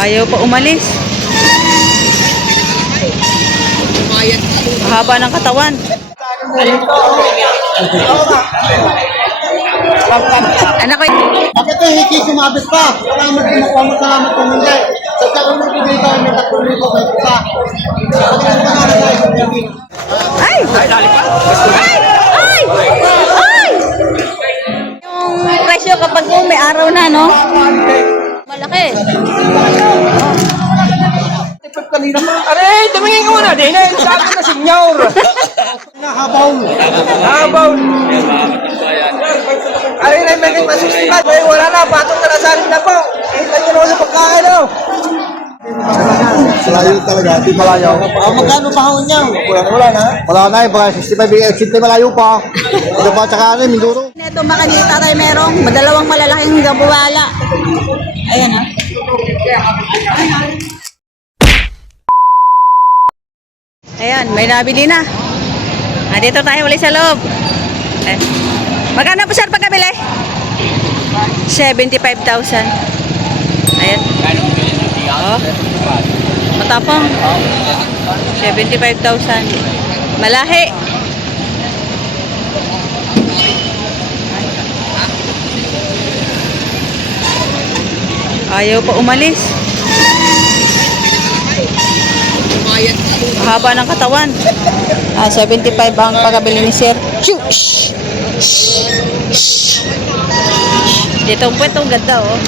Ayaw pa umalis. Haba ng katawan. Anak ko. Bakit eh, hiki sumabit pa? Salamat din ako, salamat kung hindi. Sa tsaka mo dito, may tatlong ko kayo pa. Ay! Ay! Ay! Ay! Yung presyo kapag may araw na, no? Malaki. Aray, tumingin ka muna din. Sabi na senyor. Nahabaw. Habaw. Aray, na may masusipat. Ay, wala na. Patong na nasalit na po. Kita nyo naman sa pagkain, no? Malayo talaga, di malayo. Magkano pa ho niya? Wala na. Wala na, baka 65 malayo pa. Ito pa, tsaka ano, Minduro. Ito makanita tayo merong madalawang malalaking gabuwala. Ayan, ha? Ayan, may nabili na. Dito tayo ulit sa loob. Magkano po sir pagkabili? 75,000. Ayan. Oh. Matapang. 75,000. Malahi. Ayaw pa umalis. Haba ng katawan. 75 ang pagkabili ni sir. Shush! Dito po itong ganda, oh.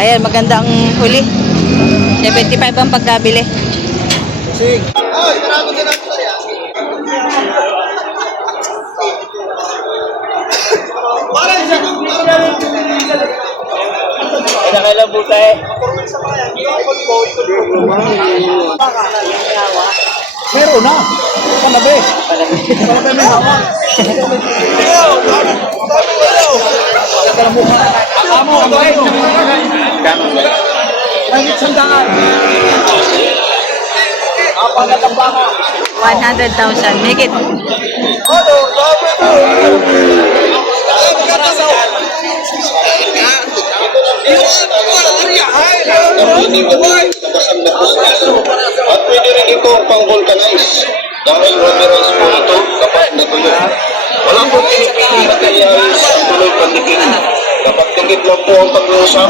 Ayan, maganda ang huli. 75 ang pagkabili. Sige. Ay, marami din ako tayo. Parang siya. Nakailan po tayo. Meron na. Panabi. Panabi may hawak. Langit sandaan. 100,000. Make it. At pwede rin itong pang-vulcanize dahil rubberized po ito kapag natuyo. Wala po pinipiling materials sa tuloy pandikin. Kapag tingit lang po ang pag-uusap.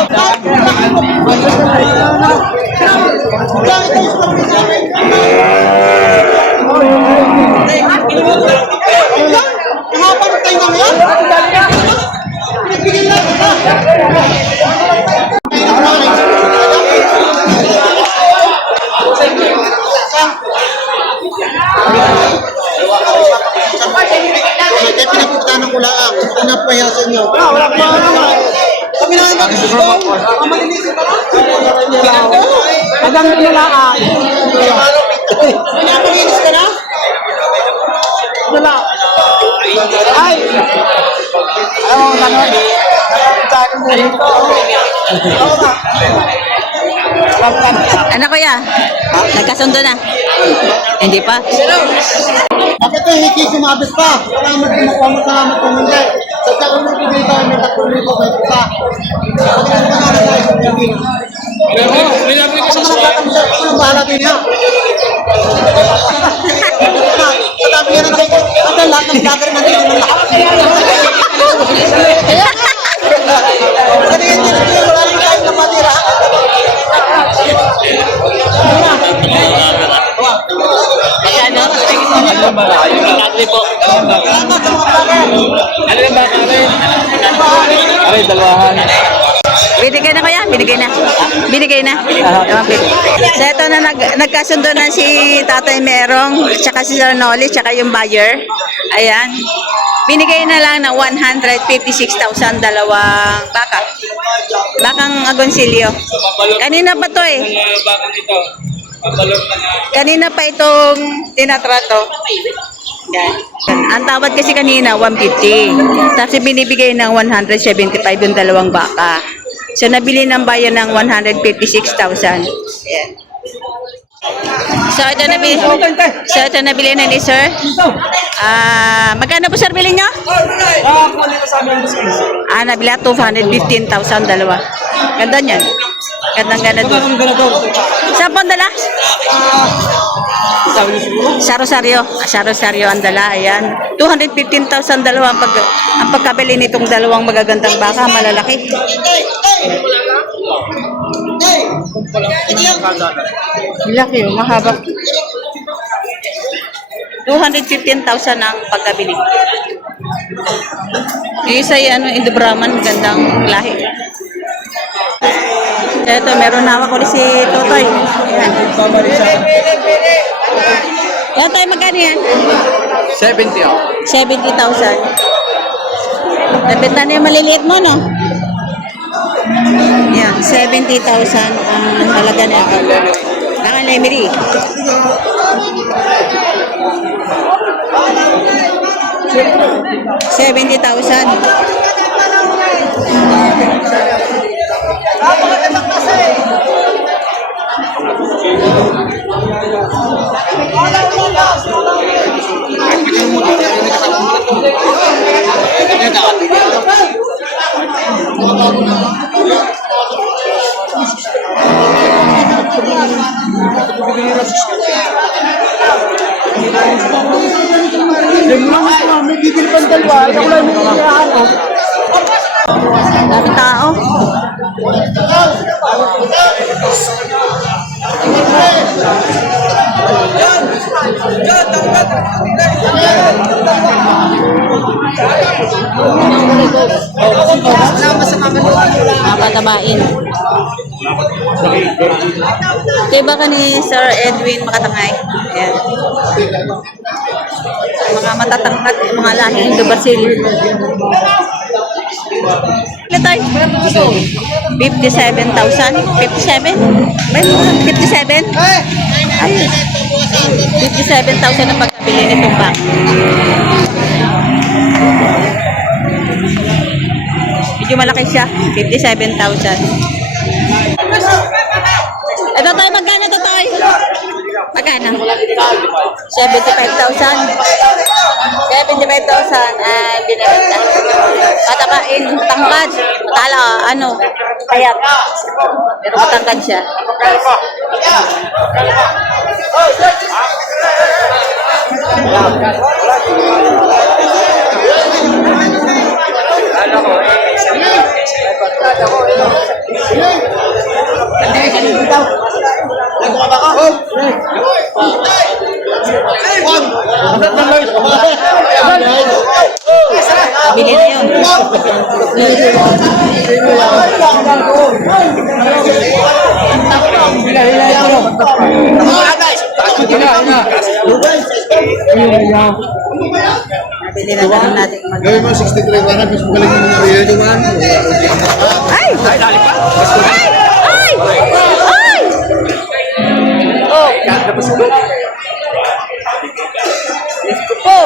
Nakapanood tayo na ngayon? Pinagbigay lang ito. Kaya pinapuntahan ko lang. Pinapayasan nyo. Wala pa naman. Kami na naman gusto. Ang malinisin pa lang. Hanggang nilalaan. Pinapaginis ka na? Wala. Ay! Alam mo, gano'n? Sabi mo dito. Ano kuya? Nagkasundo na? Hindi pa? Bakit eh, hiki sumabit pa? Salamat din ako, salamat kung hindi. Sa tsaka mo dito, may tatlong ko kayo pa. Anong bahala din niya? Sabi nga natin, at ang lahat ng vlogger natin yung lahat. Ano yan din ito, wala rin kayo na matira. Aray, dalawahan. Binigay na kuya? Binigay na? Binigay na? So ito na nagkasundo na si Tatay Merong, tsaka si Sir Nolly, tsaka yung buyer. Ayan. Binigay na lang ng 156,000 dalawang baka. Bakang agonsilyo. Kanina pa to eh. Kanina pa itong tinatrato. Yan. Ang tawad kasi kanina 150. Tapos binibigay ng 175 yung dalawang baka. So nabili ng bayan ng 156,000. Yan. So, ito nabili na ni sir. Magkano po sir bilhin nyo? Nabili at 215,000 dalawa. Ganda niyan. Gandang-ganda doon. Saan po ang dala? Sa Rosario. Sa Rosario ang dala. Ayan. 215,000 dalawa ang pagkabili nitong dalawang magagandang baka. Malalaki. Laki yun. Mahaba. 215,000 ang pagkabili. Yung isa yung Indo Brahman. Gandang lahi. Ito, meron hawak ulit si Totoy. Ayan. Yan tayo, magkano yan? 70 ako. 70,000. Nabenta na yung maliliit mo, no? Yan, 70,000 ang halaga na ito. Naka-lemery. $70,000. May bibili pang dalawa. Ako lang yung ako. Dami tao. Patabain. Kaya baka ni Sir Edwin Makatangay. Ayan. Mga matatangkat, mga lahing Indo Basil. Ilan tayo? 57,000. 57? 57? Ay, 57,000 ang pagkabili nitong bang. Medyo malaki siya. 57,000. Ito tayo, magkano ito tayo? Magkano? 75,000. 75,000 ang binibenta. Patakain, tangkad. Tala, payat. Pero matangkad siya. Bili na yun. Nabili na lang natin mag- Gawin mo 63 ka na, mas magaling mo na rin yung ano. Ay! Ay! Ay! Ay! Oh! Let's go po!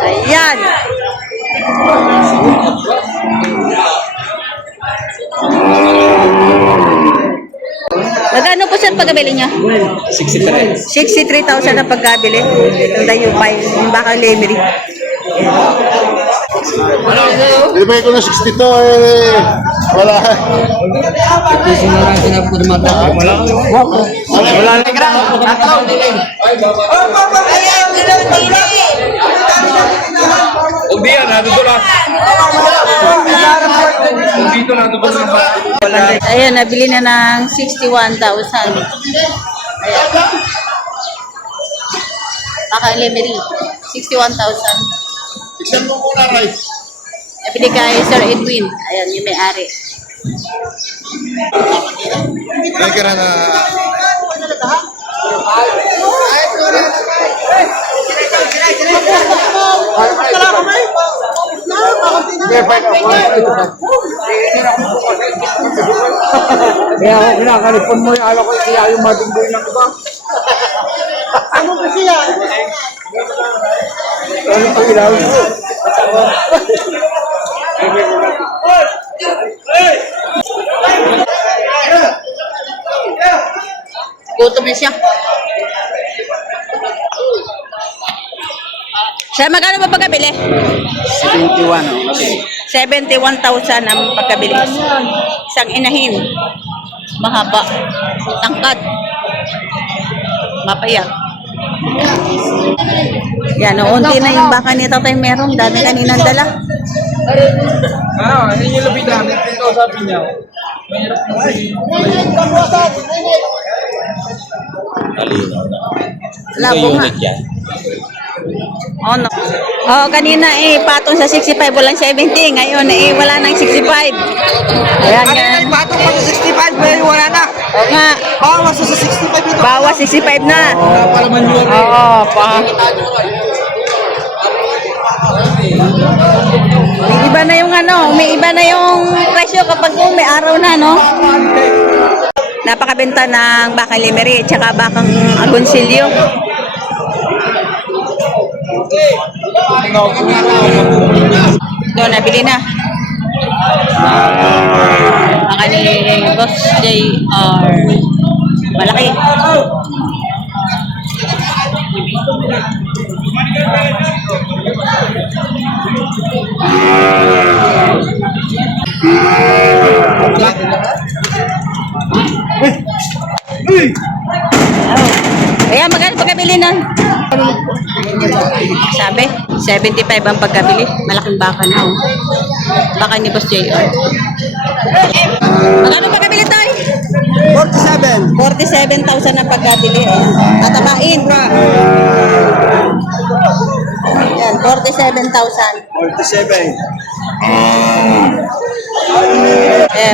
Ayan! Magkano po sir pagkabili niya? 63. 63,000 ang pagkabili. Itong dayupay, yung baka lemery. Ilibay ko na 62 eh. Wala. Wala na gra. Ubiyan, nadudulas. Dito nadudulas. Ayan, nabili na ng 61,000. Ayan. Baka lemery, 61,000. Iksan mo muna, rice. Nabili kay Sir Edwin. Ayan, yung may-ari. Ay, kira na. Kaya ako kinakalipon mo yung ala ko, kaya yung matinggoy ng iba. Ano ba siya? Ano pa ilaw? Gutom na siya. Sir, magkano ba pagkabili? 71. 71,000 ang pagkabili. Isang inahin. Mahaba. Tangkad. Mapayat. Yan, unti na yung baka ni Tatay Merong. Dami kaninang dala. Hindi nyo lapitan. Ito sabi niya. Mahirap Labo nga. Oh, no. Oh, kanina patong sa 65, walang 70. Ngayon wala nang 65. Ayan, ganyan. patong pa sa 65, pero wala na. Oo nga. Bawas sa 65 ito. Bawas 65 na. Para manure. Oo, pa. May iba na yung may iba na yung presyo kapag may araw na, no? Napakabenta ng bakang Lemery at saka bakang Agoncillo. Ito, nabili na. Baka ni Boss JR. Malaki. Ayan, magkano pagkabili nun? Sabi, 75 ang pagkabili. Malaking baka na, oh. Baka ni Boss JR. Magkano pagkabili tayo? 47. 47,000 ang pagkabili. Ayan. Tatabain. Ayan, 47,000. 47.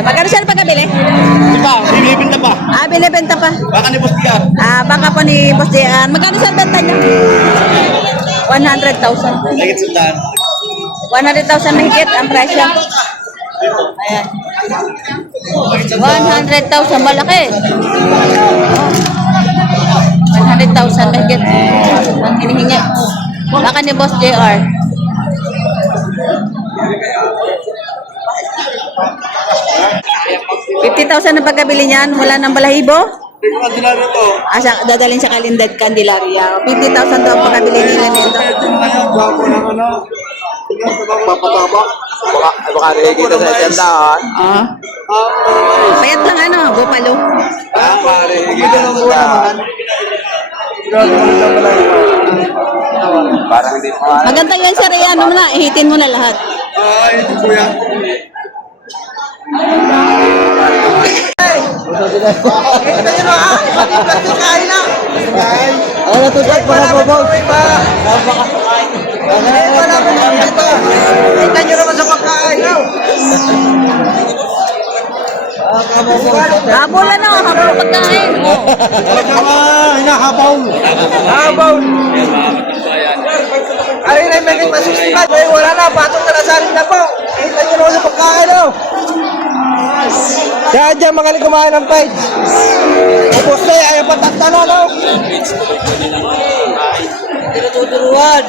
Magkano siya ang pagkabili? Ito, bibibinta pa. Binibenta pa. Baka ni Bustiar. Baka po ni Boss JR. Magkano siya ang benta niya? 100,000. Lagit sundan. 100,000 mahigit ang presyo. Ayan. 100,000 malaki. 100,000 mahigit ang hinihingi. Baka ni Boss JR. $50,000 na pagkabili niyan, wala nang balahibo. Dadalhin sa Candelaria. 50,000 daw ang pagkabili nila nito. Papataba. Baka nakikita sa isendahan. Payat lang bupalo. Baka nakikita sa isendahan. Parang hindi pa. Maganda yan sir, mo na, ihitin mo na lahat. Ito po yan. Natutunan para po po. Kita nyo naman sa pagkain. Habol habol pagkain. Hinahabaw. Habaw. Ay, may masusipat. Wala na, patong na nasarin na po. Kita nyo naman sa pagkain. Kaya dyan, magaling kumain ng page. Ubus na, ayaw patagtala, no? Tinututuruan.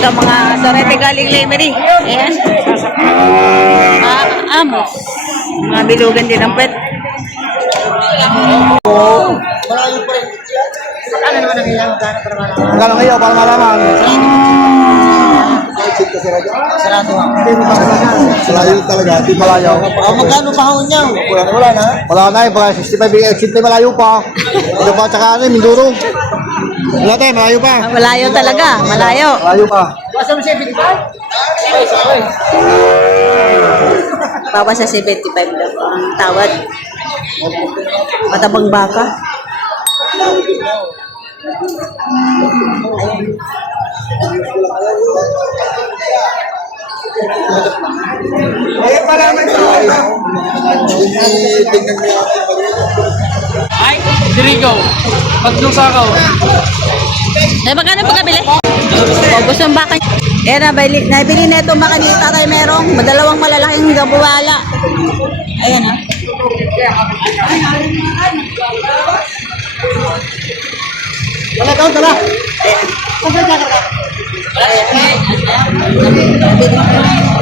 Ito mga sorete galing Lemery. Ayan. Amos. Mga bilugan din ang pwet. Magkano kayo para malaman? Malayo talaga, di malayo. Magkano pa ho niya? Wala na. Wala na, baka 65, 60 malayo pa. Ito pa, tsaka Minduro. Wala tayo, malayo pa. Malayo talaga, malayo. Malayo pa. Bawas sa 75 daw ang tawad. Matabang baka. Ayun pala naman ito. Ay, Dirigo. Paglusakaw. Magkano pagkabili? Gusto ng baka. Nabili na itong baka ni Tatay Merong. Madalawang malalaking gabuwala. Ayan Wala ka, tala.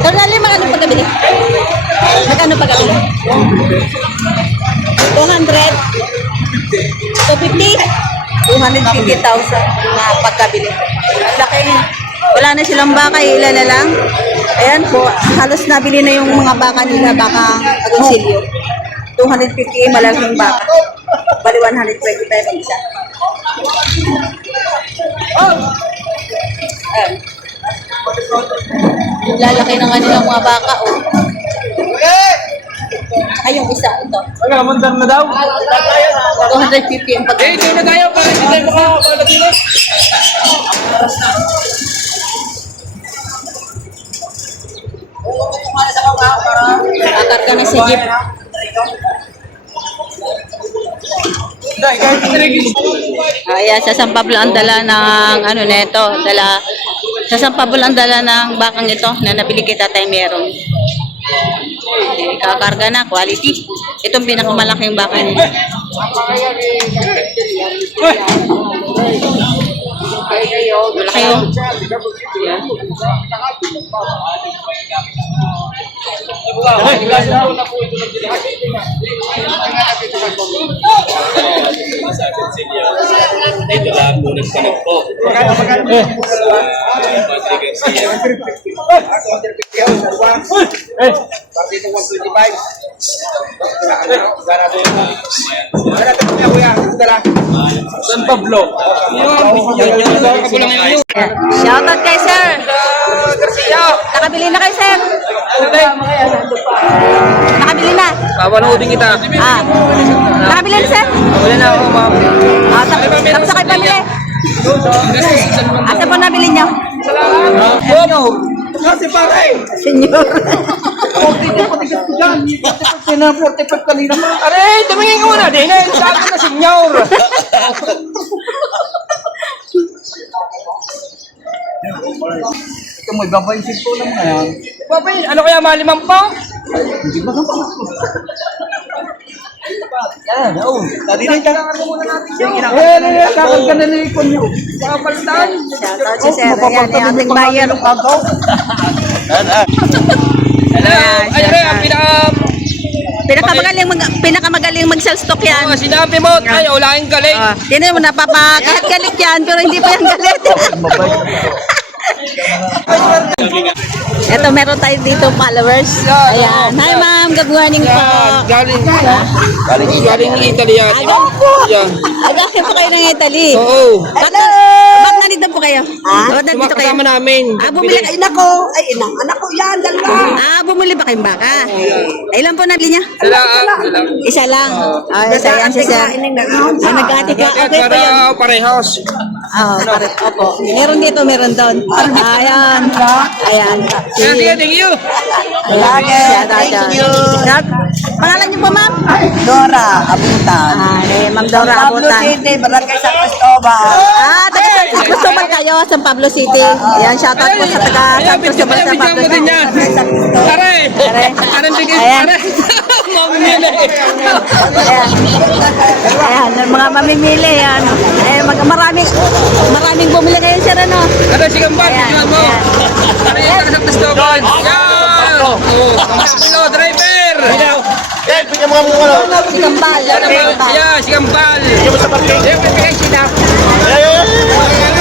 Sir, magkano pagkabili? Magkano pagkakilo? 200? 250? 250,000 na pagkabili. Ang laki. Wala na silang baka, ilan na lang. Ayan po, halos nabili na yung mga baka nila, baka agonsilyo. 250, malaking baka. Bali 125 ang isa. Ayan. Lalaki ng kanilang mga baka, oh. Ay, yung isa, ito. Wala, mandar na daw. 250 ang pagkakabili. Ito na tayo para hindi tayo makakapalagin. Kakarga na sa jeep. Ayan, sa San Pablo ang dala ng ano neto, sa San Pablo ang dala ng bakang ito na nabili kay Tatay Merong. Kakarga na, quality. Itong pinakamalaking baka niya. Malaki yun. Ito lang po nagtanong po. San Pablo. Shoutout kay sir. Nakabili na kay sir. Nakabili na. Papanoodin kita. Ah. Nakabili na sir. Wala na ako, ma'am. Ah, tapos na kayo pamili. Asa po nabili niyo? Kasi pare. Senyor. Pina-45 kanina pa. Aray, tumingin ka muna. Di na yung sabi na senyor. Ikaw mo, ibabayin ko lang na yan. Babay, ano kaya malimang pa? Hindi ba naman? Yan, oo. Tadi na ka. Kakag ka na na ikon nyo. Kapalitan. Shoutout si sir. Ayan, yung ating buyer. Ay, ang Pinakamagaling mag-sell stock yan. sinabi mo, tayo, wala kang galing. Tinan mo, napapagalit yan, pero hindi pa yan galit. Ito, meron tayo dito followers. Ayan. Hi ma'am, good morning po. Galing Italy yan. Agaw po. Yan. Agaw po kayo ng Italy. Oo. Ba't nandito po kayo? Ba't nandito kayo? Kasama namin. Bumili kayo. Anak ko yan, dalawa. Bumili ba kayong baka? Ilan po nabili niya? Sila. Isa lang. Isa yan si sir. Nag-ati ka. Okay po yun. Para parehas. Opo. Meron dito, meron doon. Ayan. Ayan. Thank you. Thank you. Pangalan niyo po, ma'am? Dora, Abutan. Ma'am Dora Pablo Abutan. City, Barangay San Cristobal. Taga San Cristobal kayo, San Pablo City. Ayan, shoutout po sa taga San Cristobal, San Pablo City. Pare. Anong tingin? Ayan. Pare. Mamimili. Ayan, yung mga mamimili. Ayan. Maraming bumili ngayon siya, ano? Ano si Gambal? Ayan, Tingnan mo. ayan. Pare yung taga sa Cristobal. Yan. Hello, driver. Eh, bigyan mo nga muna. Si Gambal. Yan, si Gambal. Bigyan mo sa parking. Yan, pagkakay sila. Ay, ay, ay.